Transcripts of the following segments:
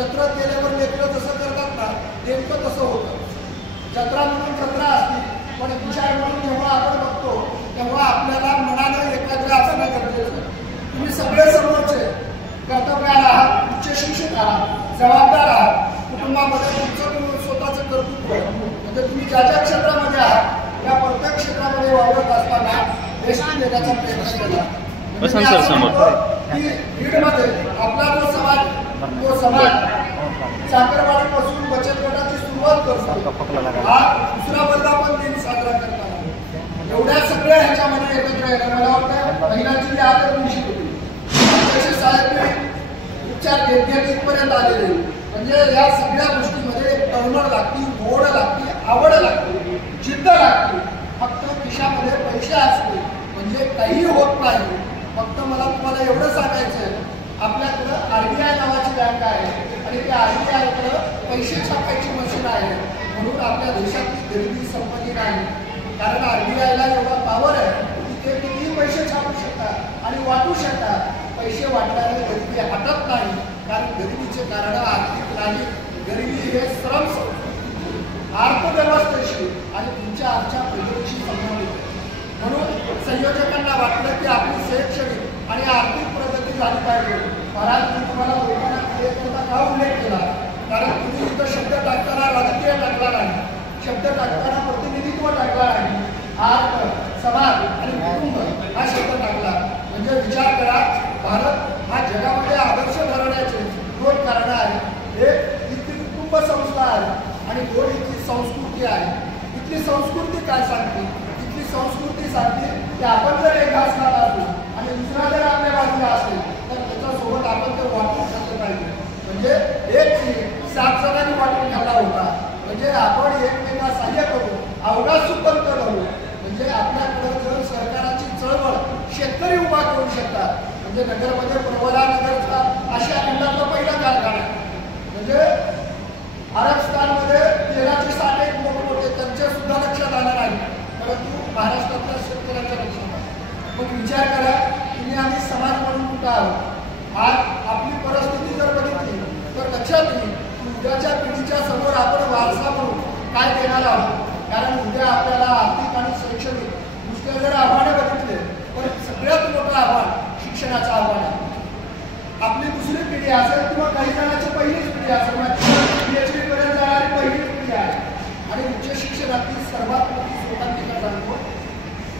जत्रेत गेल्यावर लेकरं जसं करतात ना नेमकं तसं होतं. जत्रा म्हणून जत्रा असते, पण विचार म्हणून जेव्हा आपण बघतो तेव्हा आपल्याला मनानं एकाग्र असणं गरजेचं आहे. तुम्ही सगळे समोरचे कर्तव्याला आहात, उच्च शिक्षित आहात, जबाबदार आहात, कुटुंबामध्ये तुमचं स्वतःचं कर्तृत्व म्हणजे तुम्ही ज्या ज्या क्षेत्रामध्ये आहात त्या प्रत्येक क्षेत्रामध्ये वावरत असताना देशात देण्याचा प्रयत्न केला. बीडमध्ये आपला जो समाज चाकरवाडीपासून बचत गटाची सुरुवात करतो. हा दुसरा वर्धापन दिन साजरा करताना एवढ्या सगळ्या ह्याच्यामध्ये एकत्र येणार. मला वाटतं महिलांची आदर निश्चित होती. साहेब उपचार घेत इथपर्यंत आलेले म्हणजे या सगळ्या गोष्टीमध्ये एक तळमळ लागती, ओढ लागती, आवड लागते, जिद्द लागते. फक्त खिशामध्ये पैसे असते म्हणजे काही होत नाही. फक्त मला तुम्हाला एवढं सांगायचं आहे, आपल्याकडं RBI नावाची बँक आहे आणि त्या RBI पैसे छापायची मशीन आहे. म्हणून आपल्या देशातली गरिबी संपत्ती नाही. कारण RBIला एवढा पावर आहे की ते कितीही पैसे छापू शकतात आणि वाटू शकतात. पैसे वाटल्याने गरिबी हटत नाही. कारण गरिबीचे कारण आर्थिक नाही, गरिबी हे श्रम अर्थव्यवस्थेशी आणि तुमच्या आमच्या प्रगतीशी संबंधित. म्हणून संयोजकांना वाटलं की आपली शैक्षणिक आणि आर्थिक प्रगती झाली पाहिजे. महाराज मी तुम्हाला लोकांना क्रियेकरता का उल्लेख केला, कारण तुम्ही इथं शब्द टाकताना राजकीय टाकला नाही, शब्द टाकताना प्रतिनिधित्व टाकला नाही, आर्थ समाज आणि कुटुंब हा शब्द टाकला. म्हणजे विचार करा, भारत हा जगामध्ये आदर्श ठरवण्याचे दोन कारणं आहेत. एक इथली कुटुंब संस्था आहे आणि दोन इथली संस्कृती आहे. इथली संस्कृती काय सांगते? इथली संस्कृती सांगते की आपण जर एक घास खात असू आणि दुसरा जर आपल्या बाजूला असेल तर त्याच्यासोबत आपण ते वाटून खाल्लं पाहिजे. म्हणजे एक 7 जणांनी वाटून खाल्ला होता. म्हणजे आपण एकमेकांना सहाय्य करू, अवघात सुपंत करू. म्हणजे आपल्याकडे जर सरकाराची चळवळ शेतकरी उभा करू शकतात. म्हणजे नगरमध्ये प्रवरा नगरचा आशिया खंडातला पहिला कारखाना. म्हणजे आरक्षणामध्ये तेलाचे साठे मोठमोठे त्यांचे सुद्धा लक्षात आलं नाही, परंतु महाराष्ट्रातल्या शेतकऱ्यांच्या लक्षात आलं. मग विचार करा, तुम्ही आम्ही समाज म्हणून कुठं आहोत. आज आपली परिस्थिती जर बघितली तर लक्षात येईल की उद्याच्या पिढीच्या समोर आपण वारसा म्हणून काय देणार आहोत. कारण उद्या आपल्याला आर्थिक आणि शैक्षणिक दृष्ट्या जर आव्हाने बघितले तर सगळ्यात मोठं आव्हान शिक्षणाचं आव्हान आहे. आपली दुसरी पिढी असेल किंवा काही जणांची पहिलीच पिढी असेल, PhD पर्यंत जाणारी पहिलीच पिढी आहे. आणि उच्च शिक्षणातील सर्वात मोठी स्वतंत्र सांगतो,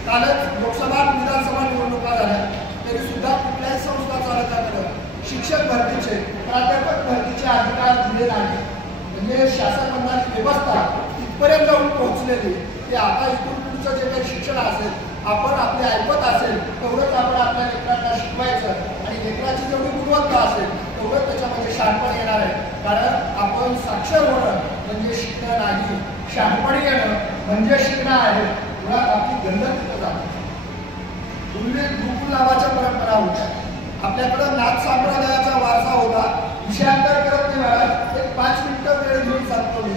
कालच लोकसभा विधानसभा निवडणुका झाल्या तरी सुद्धा कुठल्याही संस्था चालकाकडे शिक्षक भरतीचे प्राध्यापक भरतीचे अधिकार दिले नाही. म्हणजे शासन मंडळाची व्यवस्था इथपर्यंत जाऊन पोहोचलेली की आता इथून पुढचं जे काही शिक्षण असेल आपण आपले ऐकत असेल तेवढंच आपण आपल्या लेकरांना शिकवायचं आणि लेकराची जेवढी गुणवत्ता असेल तेवढंच त्याच्यामध्ये शहाणपण येणार आहे. कारण आपण साक्षर होणं म्हणजे शिकणं नाही, शहाणपण येणं म्हणजे शिकणं आहे. मुळात आपली गंध तिथं जाते. पूर्वी गुरुकुल नावाच्या परंपरा होत्या. आपल्याकडं नाथ संप्रदायाचा वारसा होता. विषयांतर करत नाही वेळा एक 5 मिनिटं वेळ घेऊन सांगतो मी.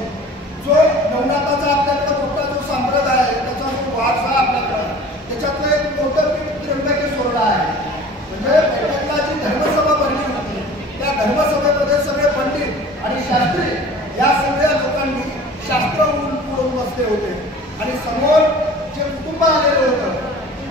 जो नवनाथाचा आपल्याकडं मोठा जो संप्रदाय आहे त्याचा जो वारसा आपल्याकडं त्याच्यातलं एक मोठं पीठ त्र्यंबकेश्वरला आहे. म्हणजे बैठकला जी धर्मसभा भरली होती त्या धर्मसभेमध्ये सगळे पंडित आणि शास्त्री या सगळ्या लोकांनी शास्त्र पुढून बसले होते आणि समोर जे कुटुंब आलेलं होतं,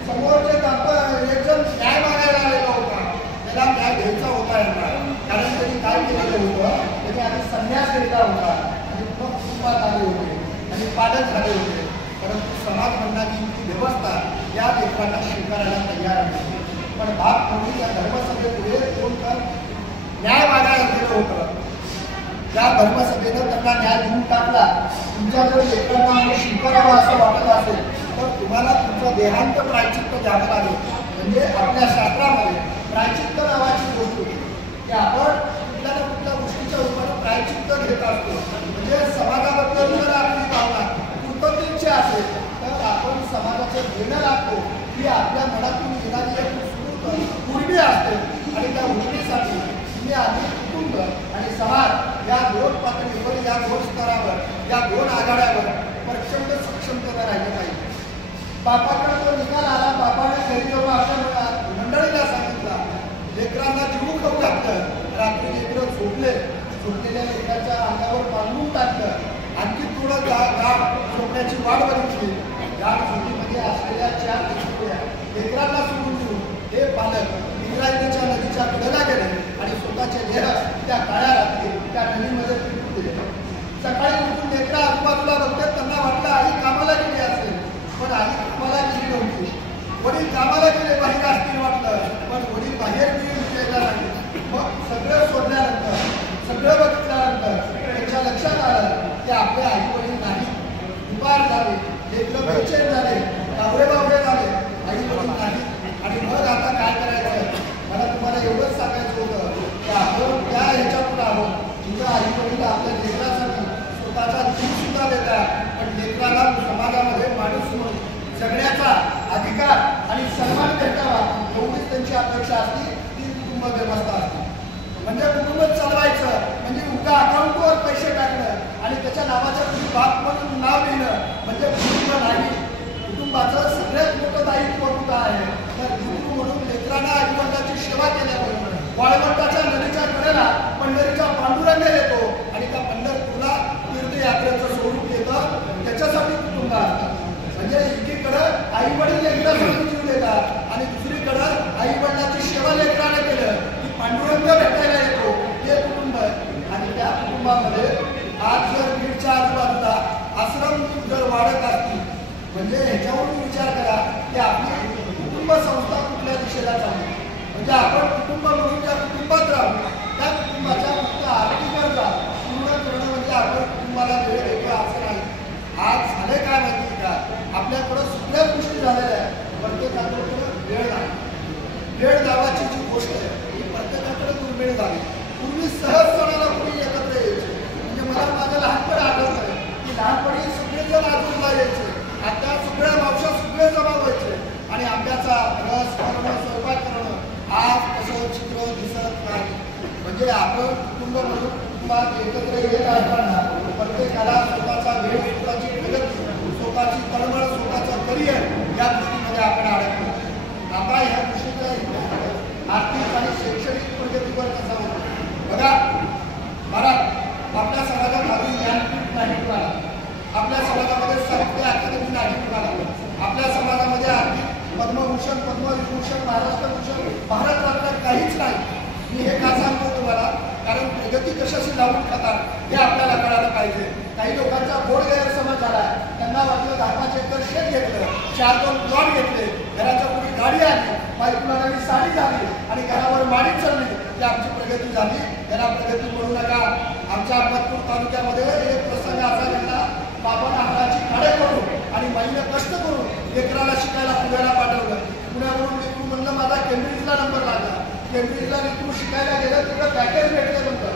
समोरचे एक जण न्याय मागायला आलेला होता. त्याला न्याय घ्यायचा होता यांना, कारण त्यांनी काय केलेलं होतं, त्याने आधी संन्यास घेतला होता आणि मग कुटुंबात आले होते आणि पालक झाले होते. परंतु समाज मंडळाची व्यवस्था या लेखकांना स्वीकारायला तयार नाही. पण भाग कोणी या धर्मसभेपुढे कोण तर न्याय मागायला गेलं होतं. त्या धर्मसभेनं त्यांना न्याय देऊन टाकला. तुमच्या जर लेकरांना आम्ही स्वीकारावं असं वाटत असेल तर तुम्हाला तुमचं देहांत प्रायचित्त द्यावं लागेल. म्हणजे आपल्या शास्त्रामध्ये प्रायचित्त नावाची गोष्ट होती की आपण कुठल्या ना कुठल्या गोष्टीच्या रूपाने प्रायचित्त घेत असतो. म्हणजे समाजाबद्दल जर आपली भावना कृतज्ञतेची असेल तर आपण समाजाचं देणं लागतो ही आपल्या मनातून येणारी एक पूर्वी असते. आणि त्या उर्मीसाठी तुम्ही आधी कुटुंब आणि समाज या 2 पातळीवर, या 2 स्तरावर, या 2 आघाड्यावर प्रचंड सक्षमतेने राहिलं पाहिजे. बापाकडे तो निकाल आला, बापाने घरी जाऊन आपल्या मंडळीला सांगितलं, लेकरांना जीव खाऊ घातलं. रात्री लेकरं झोपले वाट बघितली, या झोपडीमध्ये असलेल्या 4 लेकरांना सोडून देऊन हे पालक इंद्रायणीच्या नदीच्या कडेला गेले आणि स्वतःचे देह त्या काळ्या रात्री त्या नदीमध्ये फेकून दिले. सकाळी उठून लेकरं आजूबाजूला बघतात, त्यांना वाटलं आई कामाला गेली असेल, पण आई कामाला गेली नव्हती. वडील कामाला गेले बाहेर असतील वाटलं, पण वडील बाहेर गेला नाही. मग सगळं शोधल्यानंतर, सगळं बघितल्यानंतर त्यांच्या लक्षात आलं की आपले आई वडील नाही. दुपार झाले, लेकरं बेचैन झाले, बावडे झाले, आई वडील नाही. आणि मग आता काय करायचं? मला तुम्हाला एवढंच सांगायचं होतं की आपण त्या ह्याच्यातून आहोत जिथं आई वडील आपल्या लेकरासाठी स्वतःचा जीव सुद्धा देतात, पण लेकराला समाजामध्ये माणूस म्हणून जगण्याचा अधिकार आणि सन्मान भेटावा एवढीच त्यांची अपेक्षा असते. ती कुटुंब व्यवस्था असते. म्हणजे कुटुंब चालवायचं म्हणजे उगा अकाउंटवर पैसे टाकणं आणि त्याच्या नावाच्या तुम्ही बाप म्हणून नाव लिहिणं म्हणजे कुटुंब नाही. कुटुंबाचं सगळ्यात मोठं दायित्व कुठं आहे तर कुटुंब म्हणून लेकरांना आईवडिलांची सेवा केल्यावर वाळवंटाच्या नदीच्या कडेला पंढरीचा पांडुरंग येतो आणि त्या पंढरपूरला तीर्थयात्रेचं स्वरूप येतं. त्याच्यासाठी कुटुंब असतं. म्हणजे एकीकडं आई वडील लेकरासाठी जीव देतात आणि दुसरीकडं आई वडिलांची सेवा लेकराने केलं की पांडुरंग भेटायला येतो. हे कुटुंब आणि त्या कुटुंबामध्ये आज जर बीडच्या आजूबाजूला आश्रम जर वाढत असतील म्हणजे ह्याच्यावरून विचार करा की आपली कुटुंब संस्था कुठल्या दिशेला चालली. म्हणजे आपण कुटुंब म्हणून ज्या कुटुंबात राहू त्या कुटुंबाच्या फक्त आर्थिक गरजा पूर्ण करणं म्हणजे आपण कुटुंबाला वेळ देतो असं नाही. आज झाले काय माहिती का, आपल्याकडं सगळ्या गोष्टी झालेल्या आहेत, प्रत्येकाकडे वेळ नाही. वेळ नावाची जी गोष्ट आहे ही प्रत्येकाकडे दुर्मिळ झाली. पूर्वी सहज सणाला कोणी एकत्र यायचे. म्हणजे मला माझं लहानपण आठवत आहे की लहानपणी सगळेजण आजूबाजूला यायचे. आता सगळ्या मावशा सगळे जमा व्हायचे आणि आंब्याचा रस करणं, स्वयंपाक करणं आज कसं चित्र दिसत नाही. म्हणजे आपण कुटुंब म्हणून कुटुंबात एकत्र येत असताना प्रत्येकाला स्वतःचा वेळ, स्वतःची प्रगती, स्वतःची तळमळ, स्वतःचं करिअर या गोष्टीमध्ये आपण अडकलो. आता ह्या गोष्टीचा आर्थिक आणि शैक्षणिक प्रगतीवर कसा होतो बघा. मला आपल्या समाजात अजून ज्ञानपीठ नाही मिळाला, आपल्या समाजामध्ये साहित्य अकादमी नाही मिळाला, आपल्या समाजामध्ये आर्थिक पद्मभूषण, पद्मविभूषण, महाराष्ट्र भूषण, भारतरत्न काहीच नाही. मी हे का सांगतो तुम्हाला कारण प्रगती कशाशी लावून खातात हे आपल्याला कळायला पाहिजे. काही लोकांचा गोड गैरसमज झाला. त्यांना वाटलं 10-5 एकर शेत घेतलं, 4-2 प्लॉट घेतले, घराच्या पुढे गाडी आली, बायकोला नवी साडी झाली आणि घरावर माडी चढली की आमची प्रगती झाली. त्याला प्रगती म्हणू नका. आमच्या अहमदपूर तालुक्यामध्ये एक प्रसंग असा घडला. बाबांना हाताची काळे करून आणि महिने कष्ट करून लेकराला शिकायला पुण्याला पाठवलं. पुण्यावरून लेकरू म्हणलं माझा केम्ब्रिजला नंबर लागला. केम्ब्रिजला लेकरू शिकायला गेलं, तिकडं पॅकेज भेटलं. नंतर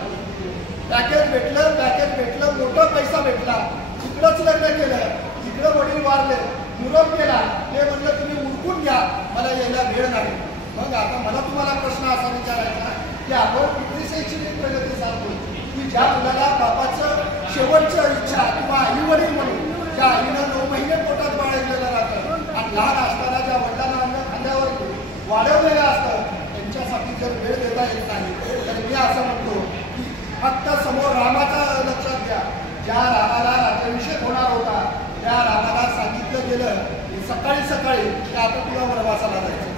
पॅकेज भेटलं, मोठा पैसा भेटला. तिकडंच लग्न केलं, तिकडं वडील वारले, निरोप केला. ते म्हणलं तुम्ही उरकून घ्या, मला यायला वेळ नाही. मग आता मला तुम्हाला प्रश्न असा विचारायचा की आपण किती शैक्षणिक प्रगती सांगतो की ज्या मुलाला बापाचं शेवटचं इच्छा किंवा आई वडील म्हणून ज्या आईनं 9 महिने पोटात बाळगलेलं राहतं आणि लहान असताना ज्या वडिलांना अन्न खांद्यावर वाढवलेलं असतं त्यांच्यासाठी जर वेळ देता येत नाही तर मी असं म्हणतो की फक्त समोर रामाचा लक्षात घ्या. ज्या रामाला राज्याभिषेक होणार होता त्या रामाला सांगितलं गेलं की सकाळी की आता तुला वनवासाला जायचं.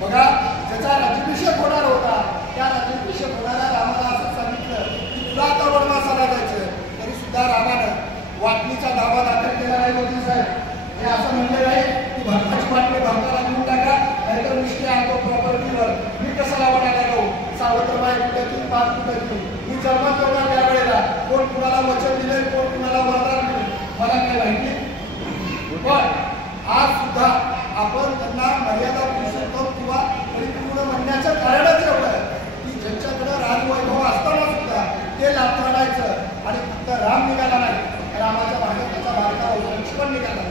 बघा, ज्याचा राज्याभिषेक होणार होता त्या राज्याभिषेक होणाऱ्या रामाला असं सांगितलं की तुला आता वनवासाला जायचं. तरी सुद्धा रामानं वाटणीचा दावा दाखल केला नाही. मोदी साहेब हे असं म्हणलं आहे की भारताची वाटणी भारताला घेऊन टाका, नाहीतर निष्ठे आणतो प्रॉपर्टीवर. मी कशाला वाटायला जाऊ? सावत्रबाई कुठे 5 कुठे मी जन्मात होणार त्यावेळेला कोण कुणाला वचन दिले, कोण कुणाला वरदान दिले मला काय माहिती. पण आज सुद्धा आपण त्यांना मर्यादा पुरुषोत्तम किंवा परिपूर्ण म्हणण्याचं कारणच एवढं की ज्यांच्याकडे राजवैभव असताना सुद्धा ते लाथाडायचं आणि फक्त राम निघाला नाही, रामाच्या मागे त्याचा भारतावर वंश पण निघाला.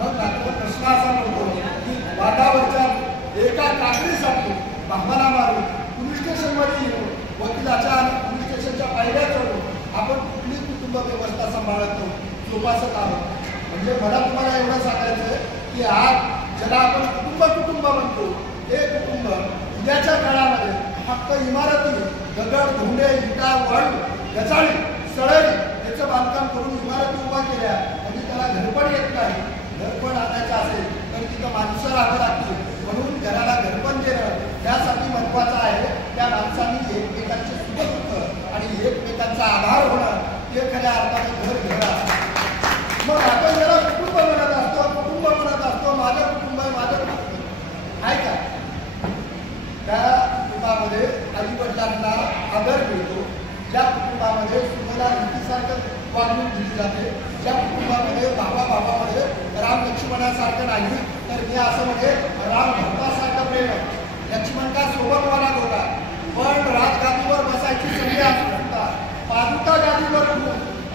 मग आपला प्रश्न असा म्हणतो की वादावरच्या एका काकडीसाठी भावाला मारून पोलीस स्टेशनमध्ये येऊन वकिलाच्या आणि पोलीस स्टेशनच्या पायऱ्या चढून आपण कुठली कुटुंब व्यवस्था सांभाळतो जोपासत आहोत. म्हणजे मला तुम्हाला एवढं सांगायचं आहे की आज ज्याला आपण कुटुंब म्हणतो हे कुटुंब उद्याच्या काळामध्ये फक्त इमारती, दगड, धोंडे, इटा, वाळू, गचाळी, सळई याचं बांधकाम करून इमारती उभा केल्या म्हणजे त्या आपल्याला घरपण येत नाही, घरपण आणायचं असेल तर तिथं माणसं राहावं लागतील. म्हणून घराला घरपण देणं त्यासाठी महत्त्वाचं आहे. त्या माणसांनी एकमेकांचे सुख आणि एकमेकांचा आधार होणं हे खऱ्या अर्थानं घर असतं. मग आपण जरा कुटुंब म्हणत असतो, माझं कुटुंब आहे, माझं कुटुंब आहे का? त्या कुटुंबामध्ये आई वडिलांना आदर मिळतो, ज्या कुटुंबामध्ये सुनेला रीतीसारखं वागणूक दिली जाते, ज्या कुटुंबामध्ये भावामध्ये राम लक्ष्मणासारखं नाही तर मी असं म्हणजे राम भक्तासारखं प्रेम. लक्ष्मण का सोबत वाला होता, पण राजगादीवर बसायची संधी असता पादुका गादीवर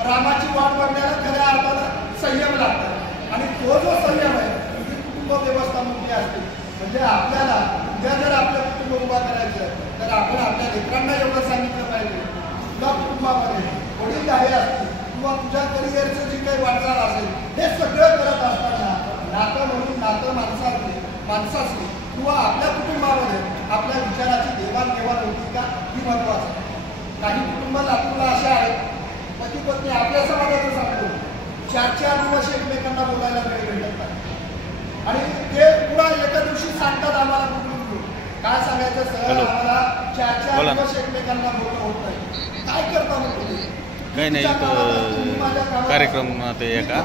रामाची वाट बघण्याला खऱ्या अर्थानं संयम लागतात. आणि तो जो संयम आहे ती कुटुंब व्यवस्था मुक्ती असते. म्हणजे आपल्याला उद्या जर आपलं कुटुंब उभा करायचं तर आपण आपल्या लेकरांना एवढं सांगितलं पाहिजे, तुझ्या कुटुंबामध्ये वडील आहे असतील किंवा तुझ्या करिअरचं जी काही वाटचाल असेल हे सगळं करत असताना नातं म्हणून नातं माणसाची किंवा आपल्या कुटुंबामध्ये आपल्या विचाराची देवाणघेवाण होती का ही महत्वाचं. काही कुटुंब लातूरला अशा आहेत, पती पत्नी आपल्या समाजाचं सांगतो 4-4 दिवस एकमेकांना बोलायला वेळ भेटत नाही आणि ते पुन्हा एका दिवशी सांगतात आम्हाला कुटुंब काय सांगायचं सर, आम्हाला 4-4 दिवस एकमेकांना बोलणं होत नाही. काय करता मग तुम्ही? काही नाही, कार्यक्रम ते एका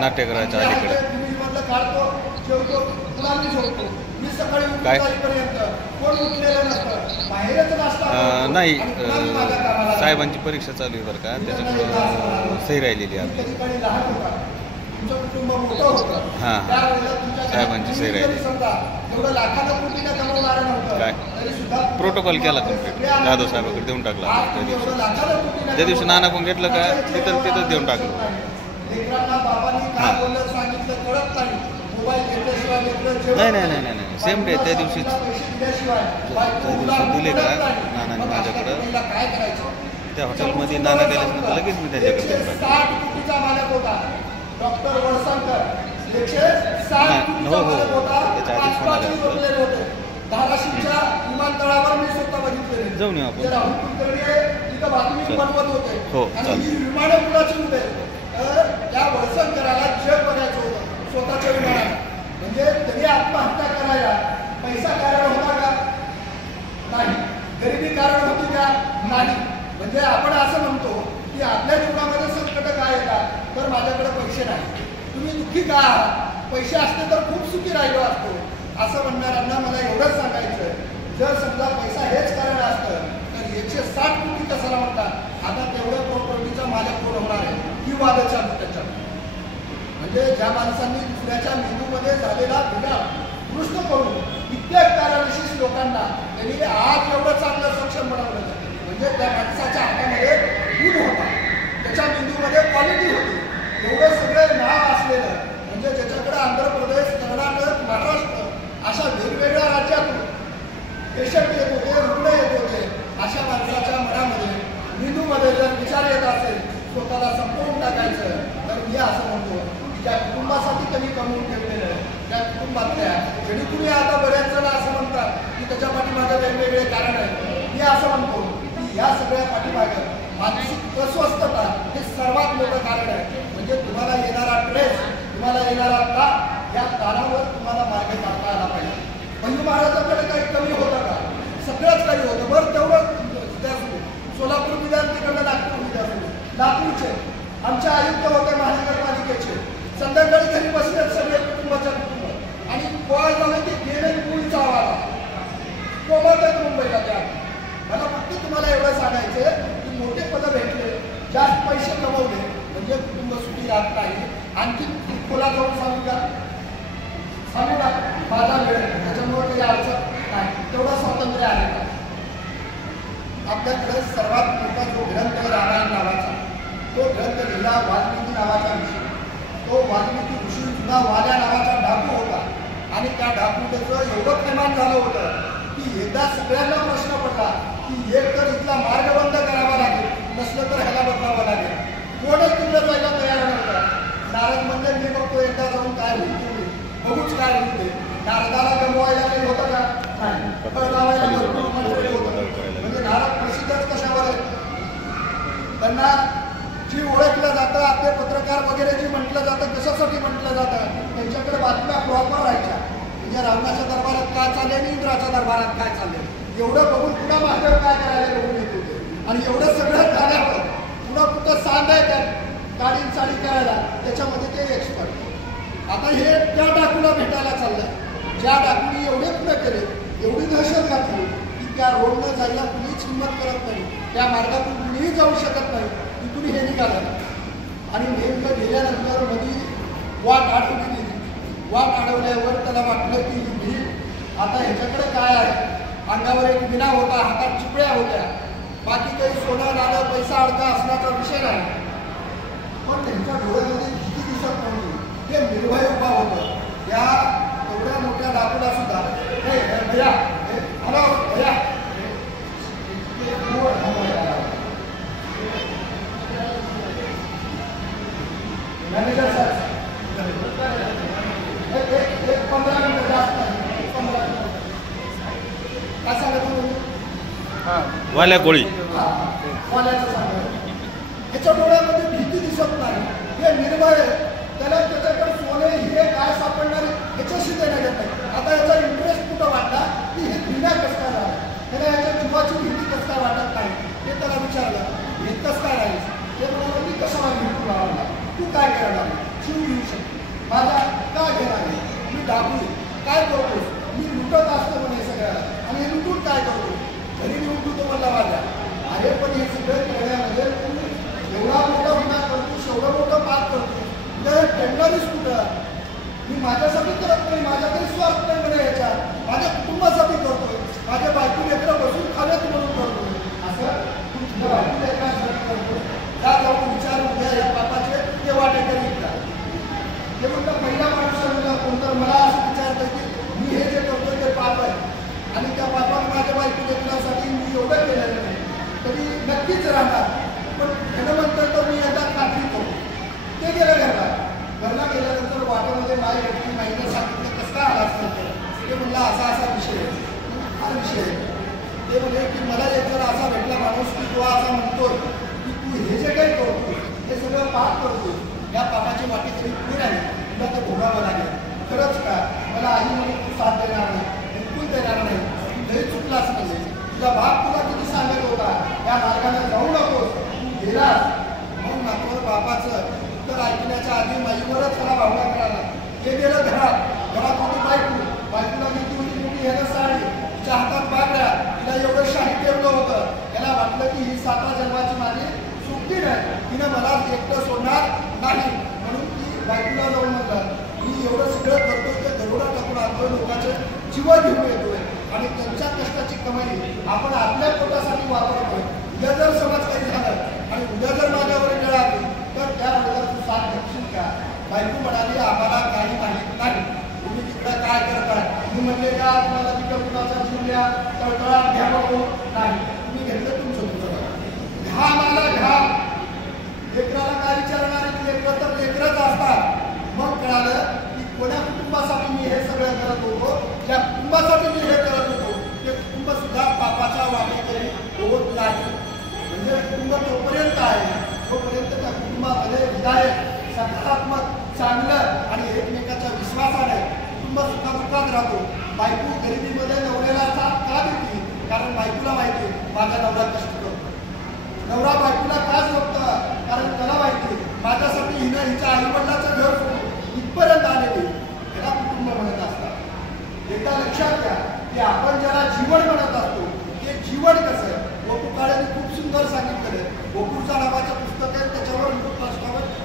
नाट्यगृहाच्या अलीकडे काढतो, जेवतो, पुन्हा मी झोपतो. मी सकाळी काय कोण उठलेलं नसतं, बाहेरच नाश्ता नाही. साहेबांची परीक्षा चालू आहे बरं का, त्याच्यामुळं सही राहिलेली आहे आपली. तुमचं कुटुंब मोठं होतं, हां साहेबांची सही राहिली. एवढं लाखाला कोटीला कमवणार नव्हतं काय तरी सुद्धा प्रोटोकॉल केला कम्प्लीट, जाधव साहेबाकडे देऊन टाकला. त्या दिवशी नानाकडून घेतलं का तिथं देऊन टाकलं. नाही सेम डे त्या दिवशीच दिले का नानाने माझ्याकडं. त्या हॉटेलमध्ये नाना गेल्यानंतर लगेच मी त्याच्याकडे त्याच्या आधी फोन आला. धाराशिवच्या विमानतळावर मी स्वतः बघितले. जाऊन येऊ आपण. तिथं बातमी बनवत होते हो आणि ही विमानं कुणाची होते तर त्या वळसंकराला जग बघायचं होतं स्वतःच्या विमानात. म्हणजे तरी आत्महत्या करायला पैसा कारण होता का? नाही. गरिबी कारण होती का? नाही. म्हणजे आपण असं म्हणतो की आपल्या जीवनामध्ये संकट काय येतात तर माझ्याकडे पैसे नाही, तुम्ही दुःखी का आहात? पैसे असते तर खूप सुखी राहिलो असतो. असं म्हणणाऱ्यांना मला एवढंच सांगायचं, जर समजा पैसा हेच कारण असतं तर 160 कोटी कशाला म्हणतात, आता तेवढ्या प्रॉपर्टीचा मालक कोण होणार आहे ही वाद चालू त्याच्यात. म्हणजे ज्या माणसांनी दुसऱ्याच्या मेंदूमध्ये झालेला भेगा दुरुस्त करून कित्येक पॅरालिसिस लोकांना त्यांनी आज एवढं चांगलं सक्षम बनवलं. म्हणजे त्या माणसाच्या हातामध्ये गुण होता, त्याच्या मेंदूमध्ये क्वालिटी होती, एवढं सगळं नाव असलेलं. म्हणजे ज्याच्याकडे आंध्र प्रदेश, कर्नाटक, महाराष्ट्र अशा वेगवेगळ्या राज्यातून पेशंट येत होते, रुग्ण येत होते, अशा माणसाच्या मनामध्ये मेंदूमध्ये जर विचार येत असेल स्वतःला संपवून टाकायचं तर मी असं म्हणतो की ज्या कुटुंबासाठी त्यांनी कमवून ठेवलेलं त्या कुटुंबातल्या जरी तुम्ही आता बऱ्याच जण असं म्हणतात की त्याच्या पाठीमागे वेगवेगळे कारण आहेत. मी असं म्हणतो की या सगळ्या पाठीमागे मानसिक अस्वस्थता हे सर्वात मोठं कारण आहे. म्हणजे तुम्हाला येणारा ट्रेस, तुम्हाला येणारा ताप, या ताणावर तुम्हाला मार्ग काढता आला पाहिजे. बंधू महाराजांकडे काही कमी होतं का? सगळंच काही होतं. बरं तेवढं विद्यार्थी सोलापूर विद्यार्थीकडे नागपूर विद्यार्थी लातूरचे आमचे आयुक्त होते महानगरपालिकेचे, संध्याकाळी घरी बसलेत सगळे कुटुंबाच्या कुटुंब आणि गोळा झालं की गेले मुलीचा आवाज कोमलतात मुंबईला. त्या मला फक्त तुम्हाला एवढं सांगायचं की मोठे पद भेटले, जास्त पैसे कमवले म्हणजे कुटुंब सुखी राहत नाही. आणखी खोला जाऊन सांगू का? माझा वेळ त्याच्यामुळे काही अडचण नाही, तेवढं स्वातंत्र्य आहे का? आपल्याकडे सर्वात मोठा जो ग्रंथ रामायण नावाचा, तो ग्रंथ लिहिला वाल्मिकी नावाचा ऋषी. तो वाल्मिकी ऋषी सुद्धा वाल्या नावाचा डाकू होता आणि त्या डाकू त्याचं एवढं प्रेमान झालं होतं की एकदा सगळ्यांना प्रश्न पडला की एक तर इथला मार्ग बंद करावा लागेल, नसलं तर ह्याला बदलावं लागेल. कोणच तिथं जायला तयार नव्हतं. नारद म्हणजे मी बघतो एकदा जाऊन काय होईल तुम्ही बघूच काय होईल ते. नारदाला गमवायला काही होतं का? नाही. म्हणजे नारद प्रसिद्धच कशावर आहे? त्यांना जी ओळखलं जातं महादेवाच्या दरबारात काय चाललंय एवढं बघून पुन्हा महादेव काय करायला बघून येत होते. आणि एवढं सगळं झाल्यावर पुन्हा कुठं सांग आहे त्या गाडी चाळी करायला त्याच्यामध्ये ते एक्सपर्ट. आता हे त्या डाकूला भेटायला चाललंय ज्या डाकूने एवढे पुढे केले, एवढी दहशत घातली की त्या रोडनं जायला कुणीच हिंमत करत नाही, त्या मार्गातून कुणीही जाऊ शकत नाही. तिथून हे निघालं आणि नेमकं गेल्यानंतर मध्ये वाट अडवली गेली. वाट अडवल्यावर त्याला वाटलं की ही भीड आता ह्याच्याकडे काय आहे. अंगावर एक विना होता, हातात चिपळ्या होत्या, बाकी काही सोनं नाणं पैसा अडका असण्याचा विषय नाही. पण त्यांच्या डोळ्यामध्ये भीती दिसत नव्हती. ते निर्भय उभा होतं. त्या एवढ्या मोठ्या डाकूला सुद्धा हे भैया हॅलो भैया मॅनेजर सर एक 15 मिनिटं जास्त नाही, 15 मिनिटं काय सांगत तुम्ही वाल्या कोळी वाल्याचं सांगा. ह्याच्या डोळ्यामध्ये भीती दिसत नाही. हे निर्भय त्याला त्याच्याकडे सोने हे काय सापडणार ह्याच्याशी देण्यात येत नाही. आता याचा इंटरेस्ट कुठं वाटला की हे भिण्या कसं काय राहिलं, त्याला याच्या जीवाची भीती कसं काय वाटत नाही. ते त्याला विचारलं हे कसं काय राहील. ते म्हणाला मी कशाला भेटू राहिला, तू काय करणार, जीव घेऊ शकतो माझा का घेणार नाही, मी डाकू काय करतोस, मी लुटत असतो म्हणे सगळ्याला आणि हे लुटून काय करतो, घरी मी उठतो म्हणला माझ्या. अरे पण हे सगळं करण्यामध्ये तू एवढा मोठा गुन्हा करतोस, एवढं मोठं पाप करतो, टेंडरच कुठं. मी माझ्यासाठी करत नाही, माझ्या काही स्वार्थ नाही म्हणे याच्यात, माझ्या कुटुंबासाठी करतोय, माझ्या बायको लेकरं बसून खाण्यात म्हणून करतोय. असं तू तुझ्या बायको लेकरांसाठी करतो. त्या जाऊन विचार उद्या या पापाचे ते वाटेकरी का. ते म्हणतात पहिला माणूस कोणतं मला असं विचारतं की मी हे जे करतोय ते पाप आहे आणि त्या पापात माझ्या बायको लेकरांसाठी मी एवढं केलेलं नाही तरी नक्कीच राहणार. पण त्यानं म्हणतोय तर मी आता खात्री करतो. ते गेलं घरला गेल्यानंतर वाटेमध्ये माझ्या व्यक्ती माहिती सांगितलं कसं काय आला असतं. ते म्हणलं असा असा विषय आहे, हा विषय आहे. ते म्हणजे की मला एक जर असा भेटला माणूस की तो असा म्हणतोय की तू हे जे काही करतो हे सगळं पाप करतो, या पापाची वाटी तरी पुढे राहील, तुला ते भोगावं लागेल. खरंच का मला आई म्हणून तू साथ देणार नाही, बिलकुल देणार नाही, तू घरी चुकलाच म्हणजे तुझा बाप तुला किती सांगत होता या मार्गाने जाऊ नकोस, तू गेलास. मग मात्र बापाचं उत्तर ऐकण्याच्या आधी माईवरच त्याला भावना करायला. हे गेलं घरात होती बायकोला किती होती मोठी ह्यानं साडी, तिच्या हातात बागड्या, तिला एवढं शाही ठेवलं होतं. त्याला वाटलं की ही 7 जन्माची माझी सुट्टी नाही, तिनं मला एकटं सोडणार नाही. म्हणून ती बायकोला जाऊन म्हणतात मी एवढं सगळं करतोय ते दरोडा टाकून आणतोय, लोकांचे जीव घेऊन येतोय आणि त्यांच्या कष्टाची कमाई आपण आपल्या पोटासाठी वापरतोय. उद्या जर समज काही झालं आणि उद्या जर माझ्यावर वेळ आली तर त्या वेळेला तू साथ घेशील का. बायको म्हणाली आम्हाला काही माहीत नाही, तुम्ही तिकडं काय करताय. मी म्हणले का तुम्हाला तिकडं कुणाचा जिल्ह्या तळतळात घ्या बघू नाही, तुम्ही घेतलं तुमचं तुझं घ्या, मला घ्या. लेकराला काय विचारणार, लेकरं तर लेकरच असतात. मग कळालं की कोण्या कुटुंबासाठी मी हे सगळं करत होतो, ज्या कुटुंबासाठी मी हे करत होतो ते कुटुंब सुद्धा पापाच्या वाटेकरी होत नाही. म्हणजे कुटुंब तोपर्यंत आहे तोपर्यंत त्या कुटुंबामध्ये विधायक सकारात्मक चांगलं आणि एकमेकाच्या विश्वासाने कुटुंब सुखादुखात राहतो. बायको गरिबीमध्ये नवऱ्याला साथ का देते, कारण बायकोला माहिती माझा नवरा कष्ट करतो. नवरा बायकोला का झोपतं, कारण त्याला माहिती माझ्यासाठी हिनं हिच्या आईवडिलाचं घर सोडून इथपर्यंत आलेली. त्याला कुटुंब म्हणत असतात. एकदा लक्षात घ्या की आपण ज्याला जीवन म्हणत असतो ते जीवन कसं आहे. गोपू काळेंनी खूप सुंदर सांगितलेलं आहे. गोपूरचा नावाचं पुस्तक आहे, त्याच्यावर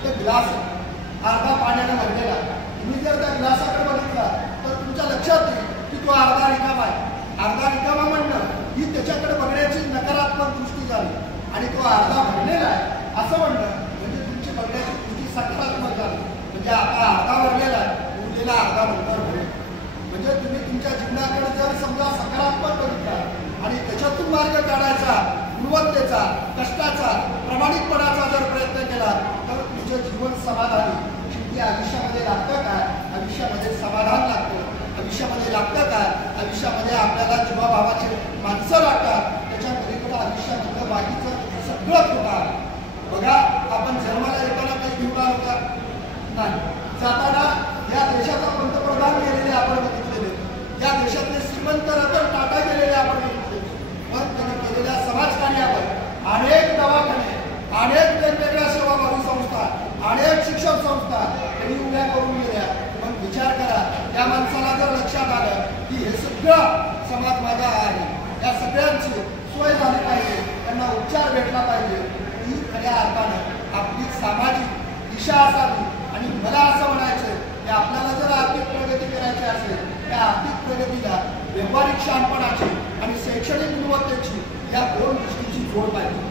ते ग्लास अर्धा पाण्याने भरलेला. तुम्ही जर त्या ग्लासाकडे बघितला तर तुमच्या लक्षात येईल की तो अर्धा रिकामा आहे. अर्धा रिकामा म्हणणं ही त्याच्याकडे बघण्याची नकारात्मक दृष्टी झाली आणि तो अर्धा भरलेला आहे असं म्हणणं म्हणजे तुमची बघण्याची दृष्टी सकारात्मक झाली. म्हणजे आता अर्धा भरलेला आहे, उरलेला अर्धा नंतर भरेल. म्हणजे तुम्ही तुमच्या जीवनाकडे जर समजा सकारात्मक बघितला आणि त्याच्यातून मार्ग काढायचा, गुणवत्तेचा, कष्टाचा, प्रामाणिकपणाचा जर प्रयत्न केला तर तुमचं जीवन समाधानी. शेवटी आयुष्यामध्ये लागतं काय, आयुष्यामध्ये समाधान लागतं. आयुष्यामध्ये लागतं काय, आयुष्यामध्ये आपल्याला जीवाभावाचे माणसं लागतात. त्याच्या पलीकडे आयुष्यामधलं बाकीचं सगळं होतं. बघा आपण जन्माला येताना काही घेऊन आलो का नाही. जाताना या देशाचा पंतप्रधान गेलेले आपण बघितलेले, या देशातले श्रीमंत रतन सोय झाली पाहिजे, त्यांना उपचार भेटला पाहिजे, ही खऱ्या अर्थानं आपली सामाजिक दिशा असावी. आणि मला असं म्हणायचं की आपल्याला जर आर्थिक प्रगती करायची असेल, त्या आर्थिक प्रगतीला व्यावहारिक शहाणपणाची आणि शैक्षणिक गुणवत्तेची या दोन गोष्टींची जोड पाहिजे.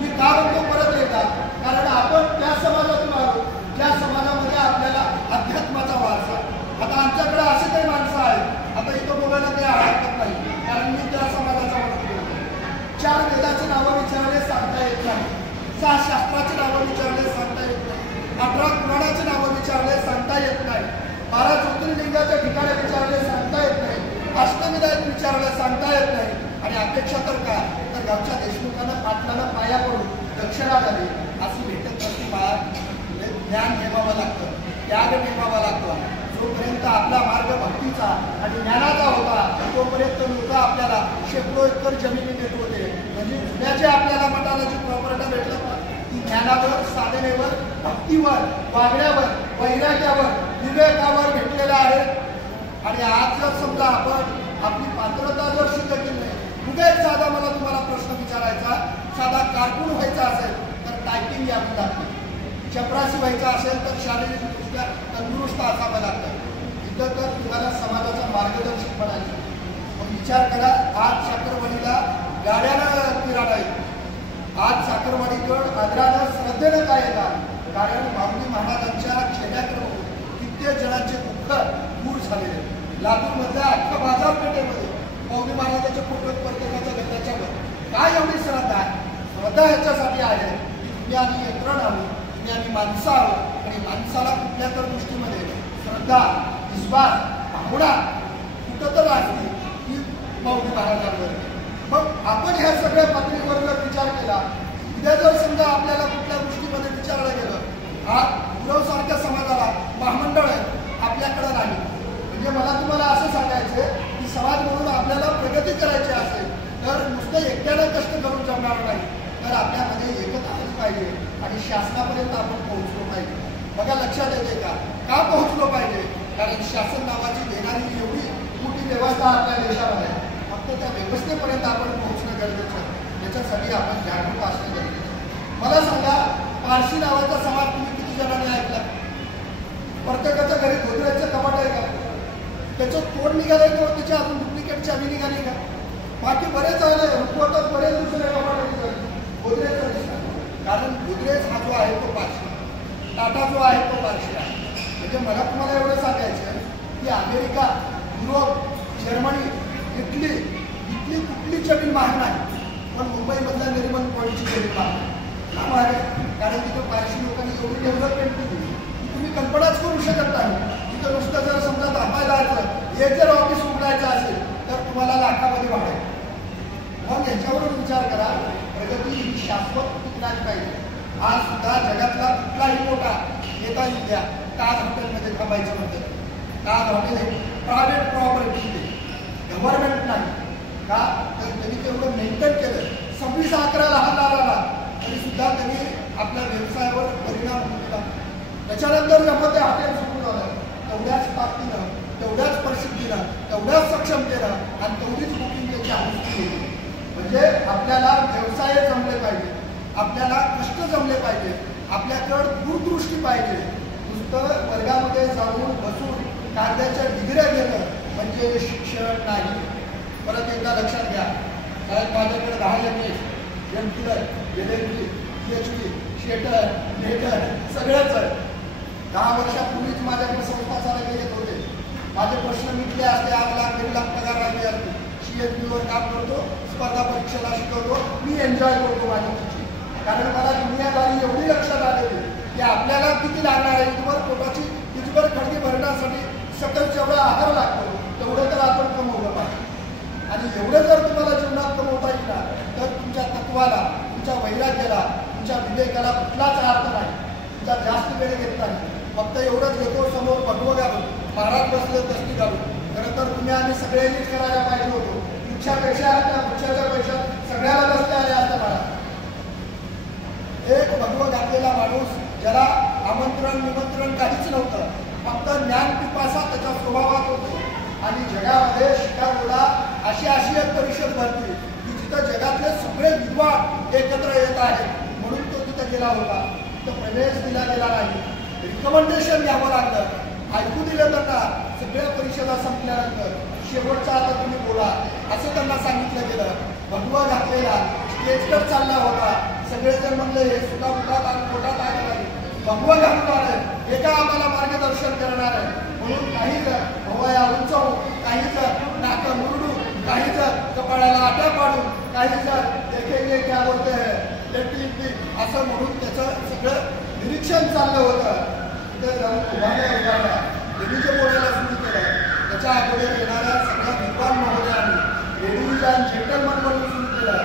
मी का म्हणतो परत एकदा, कारण आपण त्या समाजातून आलो ज्या समाजामध्ये आपल्याला अध्यात्माचा वारसा. आता आमच्याकडे असे काही माणसं आहेत, आता इथं बोलायला काही हरकत नाही, कारण मी त्या समाजाचा म्हणत होतो. 4 वेदाची नावं विचारले सांगता येत नाही, 6 शास्त्राची नावं विचारले सांगता येत नाही, 18 पुराणाची नावं विचारले सांगता येत नाही, 12 ज्योतिर्लिंगाच्या ठिकाणी विचारले सांगता येत नाही, अष्टविनायक विचारले सांगता येत नाही. आणि अपेक्षा तर का, तर गावच्या देशमुखांना पाटलाला पाया पडून दक्षिणा द्यावी अशी भेटत नसती. ज्ञान नेमावं लागतं, त्याग नेमावा लागतो. जोपर्यंत आपला मार्ग भक्तीचा आणि ज्ञानाचा होता तोपर्यंत लोक आपल्याला शेकडो एकर जमिनी देत होते. म्हणजे जुन्याचे आपल्याला मठाला जी प्रॉपर्टी भेटलं ती ज्ञानावर, साधनेवर, भक्तीवर, वागण्यावर, वैराग्यावर, विवेकावर भेटलेलं आहे. आणि आज जर समजा आपण आपली पात्रता जर सिद्ध केली नाही, उद्या साधा मला तुम्हाला प्रश्न विचारायचा, साधा कारकून व्हायचा असेल तर टायपिंग यावी लागते, चपराशी व्हायचा असेल तर शारीरिकदृष्ट्या तंदुरुस्त असावं लागतं. इथं तर तुम्हाला समाजाचा मार्गदर्शक बनायचं. मग विचार करा, आज साखरवाडीला गाड्यानं किराणा येतो, आज साखरवाडीकड आदरानं श्रद्धेनं काय येणार, कारण माऊली महाराजांच्या खेड्याकडून कित्येक जणांचे दुःख दूर झालेले. लातूरमधल्या अख्ख्या बाजारपेठेमध्ये माऊली महाराजांच्या फोटो प्रत्येकाच्या घराच्यावर काय एवढी श्रद्धा आहे. श्रद्धा ह्याच्यासाठी आहे की तुम्ही आम्ही यंत्रण आहोत, तुम्ही आम्ही माणसं आहोत, आणि माणसाला कुठल्या तर गोष्टीमध्ये श्रद्धा, विश्वास, भावना कुठं तर असते की माऊली महाराजांवर. मग आपण ह्या सगळ्या पातळीवर जर विचार केला, उद्या जर समजा आपल्याला कुठल्या गोष्टीमध्ये विचारलं गेलं, आज गुरवसारख्या समाजाला महामंडळ आहे आपल्याकडं नाही, म्हणजे मला तुम्हाला असं सांगायचं की समाज म्हणून आपल्याला प्रगती करायची असेल तर नुसतं एकट्यानं कष्ट करून जमणार नाही, तर आपल्यामध्ये एकता आली पाहिजे आणि शासनापर्यंत आपण पोहोचलो पाहिजे. बघा लक्षात येते का पोहोचलो पाहिजे, कारण शासन नावाची देणारी एवढी मोठी व्यवस्था आपल्या देशामध्ये आहे. फक्त त्या व्यवस्थेपर्यंत आपण पोहोचणं गरजेचं आहे. त्याच्यासाठी आपण जागरूक असणं गरजेचं आहे. मला सांगा, पारशी नावाचा समाज तुम्ही किती जणांनी ऐकला? प्रत्येकाच्या घरी गोदरेजचं कपाट आहे का? त्याचं तोड निघालंय किंवा त्याच्या अजून डुप्लिकेट चावी निघाली का? बाकी बरेच आले, रुपवतात बरेच दुसरे कपाट निघाले, गोदरेजचा दिसला. कारण गोदरेज हा जो आहे तो पारशी, टाटा जो आहे तो पारशी आहे. म्हणजे मला तुम्हाला एवढं सांगायचं की अमेरिका, युरोप, जर्मनी, इटली इथली कुठली जमीन महाग नाही, पण मुंबईमधल्या निर्मल पॉईंटची जमीन महाग आहे. कारण तिथं पारशी लोकांनी एवढी डेव्हलपमेंट केली की तुम्ही कल्पनाच करू शकत नाही. तिथं नुसतं जर समजा धापायला जायचं, एक जर ऑफिस उघडायचं असेल तर तुम्हाला लाखामध्ये भाडे. मग याच्यावरून विचार करा, प्रगती ही शाश्वत टिकणार पाहिजे. आज सुद्धा जगातला कुठलाही मोठा नेता येऊ द्या, ताज हॉटेलमध्ये थांबायचं म्हणतं. ताज हॉटेल हे प्रायव्हेट प्रॉपर्टी, गव्हर्नमेंट नाही का, तर त्यांनी तेवढं मेंटेन केलं. 26/11 लहान आला तरी सुद्धा त्यांनी आपल्या व्यवसायावर परिणाम होता. त्याच्यानंतर जेव्हा ते हॉटेल सुरू झालं, तेवढ्याच ताकदीनं, तेवढ्याच प्रसिद्धीनं, तेवढ्याच सक्षमतेनं आणि तेवढीच बुकिंग त्याची आवश्यक केली. म्हणजे आपल्याला व्यवसाय जमले पाहिजे, आपल्याला कष्ट जमले पाहिजे, आपल्याकडं दूरदृष्टी पाहिजे. नुसतं वर्गामध्ये जाऊन बसून कागदाच्या डिग्र्या घेणं म्हणजे शिक्षण नाही. परत एकदा लक्षात घ्या, साहेब माझ्याकडे 10 MA, MPhil, LLB, PhD, शेटर, लेटर सगळंच आहे. 10 वर्षापूर्वीच माझ्याकडे संस्था चालत येत होते. माझे प्रश्न मिटले असते, 8 लाख 1.5 लाख पगार राहिले असते. CSBवर काम करतो, स्पर्धा परीक्षेला शिकवतो, मी एन्जॉय करतो माझी तिची. कारण मला दुनियादारी एवढी लक्षात आलेली की आपल्याला किती लागणार आहे, इथवर पोटाची तिथवर खडकी भरण्यासाठी सकल जेवढा आहार लागतो तेवढं तर आपण कमवलं पाहिजे. आणि एवढं जर तुम्हाला जीवनात कमवता येईल ना, तर तुमच्या तत्वाला, तुमच्या वैराग्याला, तुमच्या विवेकाला कुठलाच अर्थ नाही. तुमचा जास्त वेळ घेत नाही. फक्त एवढंच घेतो, समोर भगवं घालून, महाराज बसले दस्ती घालून. खरं तर तुम्ही आम्ही सगळ्यांनीच करायला पाहिजे होतो. तुमच्यापेक्षा त्या पुढच्याच्या पैशात सगळ्याला बसले आले असतं महाराज. एक भगवं घातलेला माणूस, ज्याला आमंत्रण निमंत्रण काहीच नव्हतं, फक्त ज्ञान पिपासा त्याच्या स्वभावात होतो. आणि जगामध्ये शिकागोला अशी एक परिषद भरती की जिथं जगातले आहेत म्हणून तो तिथे गेला होता. तो प्रवेश दिला गेला नाही. रिकमेंडेशन घ्यावं लागलं. ऐकू दिलं त्यांना. सगळ्या परिषदा संपल्यानंतर शेवटचा आता तुम्ही बोला असं त्यांना सांगितलं गेलं. भगवा घातलेला स्टेजवर चालला होता. सगळेजण म्हणले हे सुद्धा पोटात आलं नाही. भगवा घालून आलं हे का आम्हाला मार्गदर्शन करणार आहे म्हणून काही जण भवया उंचावून, काही जण नाकं मुरडून, काही जण कपाळाला आट्या पाडून, काही जण एकेके क्या बोलते असं म्हणून त्याचं सगळं निरीक्षण चाललं होतं. तिथे जाऊन उभारल्या देवीचे बोलायला सुरू केलं. त्याच्या अगोदर येणाऱ्या सगळ्या विद्वान महोदयांनी लेडीज अँड जेंटलमन म्हणून सुरू केलं.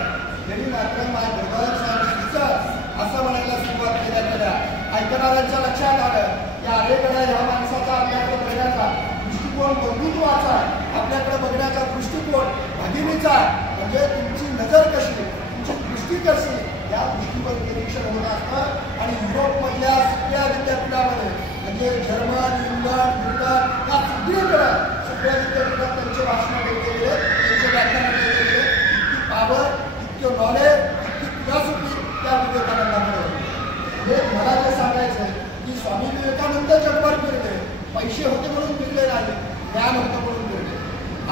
लेडी मात्र माय ब्रदर्स अँड सिस्टर्स असं म्हणायला सुरुवात केल्या. ऐकणाऱ्यांच्या लक्षात आलं की अरेकडे ह्या माणसाचा आपल्याकडे बघण्याचा दृष्टिकोन बंधुत्वाचा, आपल्याकडे बघण्याचा दृष्टिकोन भगिनीचा, म्हणजे तुमची नजर कशी, तुमची दृष्टी कशी या दृष्टीवर निरीक्षण होत असतं. आणि युरोपमधल्या सगळ्या विद्यापीठामध्ये म्हणजे जर्मन, इंग्लंड, ब्रिटन या सगळ्या विद्यापीठात त्यांचे भाषण केले गेले, त्यांचे व्याख्यान केले गेले. इतकी पावर, इतकं नॉलेज, इतकी फिलॉसॉफी त्या विवेकानंदाकडे होती. हे मला जे सांगायचं आहे की स्वामी विवेकानंद जगभर फिरले. पैसे होते म्हणून फिरले नाही, ज्ञान होतं म्हणून फिरले.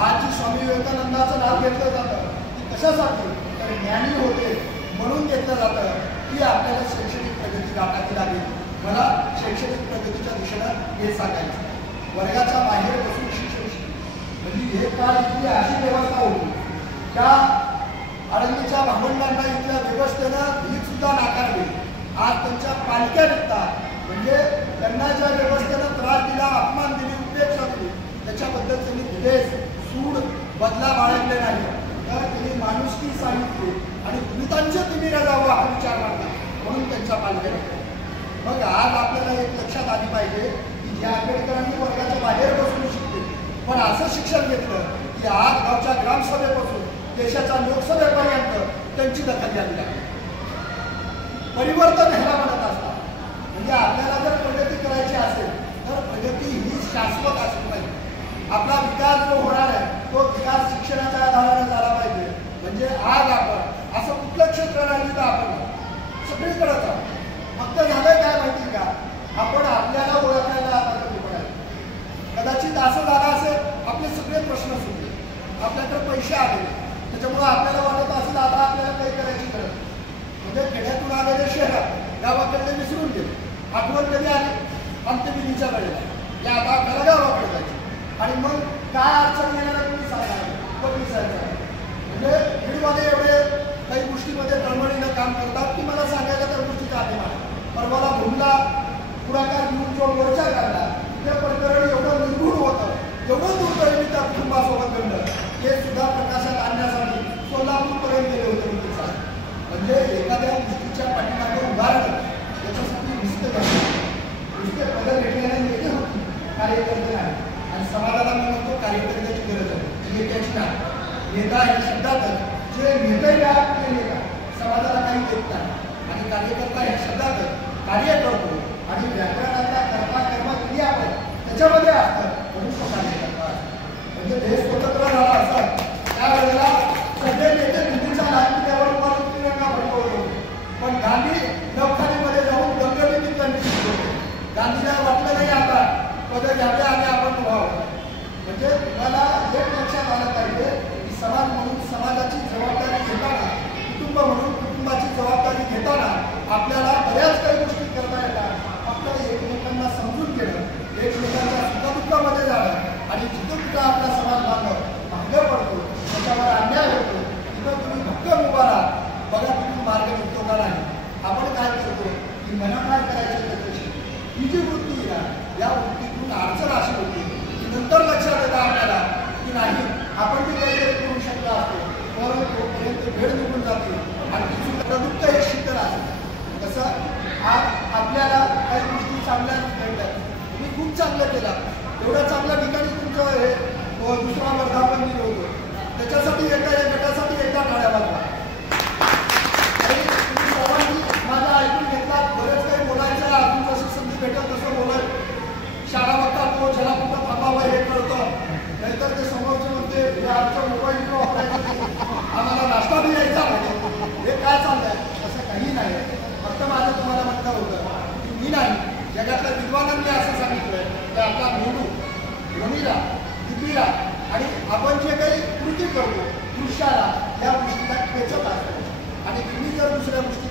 आज जी स्वामी विवेकानंदाचं नाव घेतलं जातं ती कशासाठी, तर ज्ञानी होते म्हणून घेतलं जातं की आपल्याला शैक्षणिक प्रगती गाठावी लागेल. मला शैक्षणिक प्रगतीच्या दिशेनं हे सांगायचं. वर्गाच्या बाहेर बसून शिक्षण म्हणजे हे काळ इथली अशी व्यवस्था होती त्या आळंदीच्या भावंडांना इथल्या व्यवस्थेनं भीक सुद्धा नाकारली. आज त्यांच्या पालख्या निघतात. म्हणजे त्यांना ज्या व्यवस्थेनं त्रास दिला, अपमान दिली, उपेक्षा दिली त्याच्याबद्दल त्यांनी विदेश सूड बदला बाळगले नाही. तर त्यांनी माणुसकी सांगितली आणि दलितांचे तुम्ही रजावं हा विचार मांडला म्हणून त्यांच्या पालख्या निघतात. मग आज आपल्याला एक लक्षात आली पाहिजे की ज्या आंबेडकरांनी वर्गाच्या बाहेर बसून शिकले पण असं शिक्षण घेतलं की आज गावच्या ग्रामसभेपासून देशाच्या लोकसभेपर्यंत त्यांची दखल घ्यावी लागली. परिवर्तन ह्याला म्हणत असतात. म्हणजे आपल्याला जर प्रगती करायची असेल तर प्रगती ही शाश्वत असली पाहिजे. आपला विकास जो होणार आहे तो विकास शिक्षणाच्या आधाराने झाला पाहिजे. म्हणजे आज आपण असं कुठलं क्षेत्र राहिलं तर आपण सगळीकडेच आहोत. फक्त झालं काय माहिती का, आपण आपल्याला ओळखायला आता कमी पडायला. कदाचित असं झालं असेल आपले सगळे प्रश्न सुटले, आपल्याकडे पैसे आले, त्याच्यामुळे आपल्याला वाटत असेल आता आपल्याला काही करायची गरज. म्हणजे खेड्यातून आलेले शहरात गावाकडे विसरून गेले. आठवण कधी आली अंत्यविधीच्या वेळेला या आता आपल्याला गावाकडे जायचे. आणि मग काय अडचण येणार तुम्ही सांगा विचारायचं. म्हणजे खेडीमध्ये एवढे काही गोष्टीमध्ये तळमळीनं काम करतात की मला सांगायला त्या गोष्टीचा अभिमान. परवाला भूमला पुढाकार घेऊन जो मोर्चा काढला ते प्रकरण एवढं निर्गुण होतं, एवढं दुर्दैवी त्या कुटुंबासोबत घडलं हे सुद्धा प्रकाशात आणण्यासाठी सोलापूरपर्यंत गेले होते. म्हणजे एखाद्या गोष्टीच्या पाठीमागे उभारणं याच्यासाठी नुसते पदं घेतल्याने नेते होती, कार्यकर्ते नाही. आणि समाजाला मी म्हणतो कार्यकर्त्याची गरज आहे, नेत्याची नाही. नेता या शब्दातच जे नेते ते नेता समाजाला काही देत नाही. आणि कार्यकर्ता या शब्दातच कार्य करतो आणि व्याकरणाचा कर्म क्रिया आपण त्याच्यामध्ये असतं म्हणून तो कार्यकर्ता. म्हणजे देश स्वतंत्र झाला असतात त्यावेळेला सगळे नेते दिल्लीच्या लालकिल्ल्यावर तिरंगा फडकवतो. पण गांधी नौखानीमध्ये जाऊन दंगली त्यांनी शिकवले. गांधीला वाटलं नाही आता पदं घ्यावे आणि आपण व्हावं. म्हणजे तुम्हाला एक लक्षात आलं पाहिजे की समाज म्हणून समाजाची जबाबदारी घेताना, कुटुंब म्हणून कुटुंबाची जबाबदारी घेताना आपल्याला बऱ्याच काही गोष्टी करता येतात. फक्त एकमेकांना समजून घेणं, एकमेकांच्या सुखदुःखामध्ये जाणं आणि जिथं कुठं आपला समाज बांधव भांग पडतो त्याच्यावर अन्याय होतो तिथं तुम्ही भक्कम उभा राहा. बघा तुम्ही मार्ग निघतो का नाही. आपण काय करतो की मला काय करायचं त्याच्याशी ही जी वृत्ती आहे या वृत्तीतून अडचण अशी होती की नंतर लक्षात येतं आपल्याला की नाही आपण बी काहीतरी करू शकलो असतो. तर तोपर्यंत वेळ निघून जाते आणि ती प्रदुप्त एक शीतल आहे. तसं आज आपल्याला काही गोष्टी चांगल्या घडल्या, तुम्ही खूप चांगलं केलं. एवढ्या चांगल्या ठिकाणी तुमचं हे दुसरा वर्धापन दिलं होतं त्याच्यासाठी एका या गटासाठी एकदा टाळ्या वाजवा. तुम्ही सर्वांनी माझा ऐकून घेतला. बरेच काही बोलायचं अजून जशी संधी भेटत तसं बोलाय. शाळा बघता तो ज्याला कुठं थांबावं हे कळतं. नाहीतर ते समोरचे म्हणते हे आमचं मोबाईल वापरायचं आम्हाला नाश्ता बी यायचा हे काय चाललंय असं काही नाही.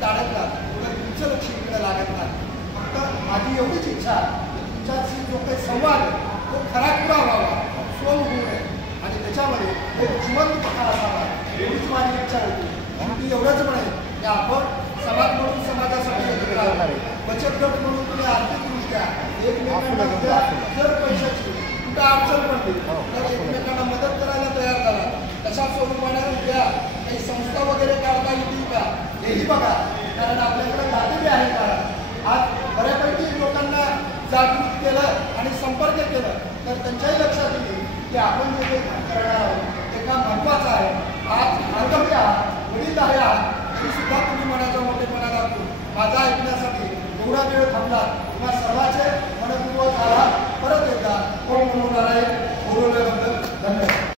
अडकला तर तुमचं लक्ष इकडे लागत नाही. फक्त माझी एवढीच इच्छा तुमच्याशी जो काही संवाद आहे तो खरा व्हावा, स्वमुळ आहे आणि त्याच्यामध्ये एक जिवंत प्रकार असावा एवढीच माझी इच्छा होती. ती एवढंच म्हणेल की आपण समाज म्हणून समाजासाठी एकत्र आहोत. बचत गट म्हणून तुम्ही आर्थिकदृष्ट्या एकमेकांना जर पैशाची कुठं अडचण पडली तर एकमेकांना मदत करायला तयार झाला. तशा स्वरूपाने उद्या काही संस्था वगैरे काढता येतील का हेही बघा, कारण आपल्याकडे नातेबी आहे का. आज बऱ्यापैकी लोकांना जागृत केलं आणि संपर्क केलं तर त्यांच्याही लक्षात येईल की आपण जे काही करणार आहोत ते काम महत्त्वाचं आहे. आज मार्गवी आहात, वडीलधारे आहात, तरी सुद्धा तुम्ही मनाचा मोठेपणा दाखवून माझा ऐकण्यासाठी एवढा वेळ थांबला. तुम्हा सर्वांचे मनपूर्वक आभार. परत एकदा ओम नमो नारायण बोलवल्याबद्दल धन्यवाद.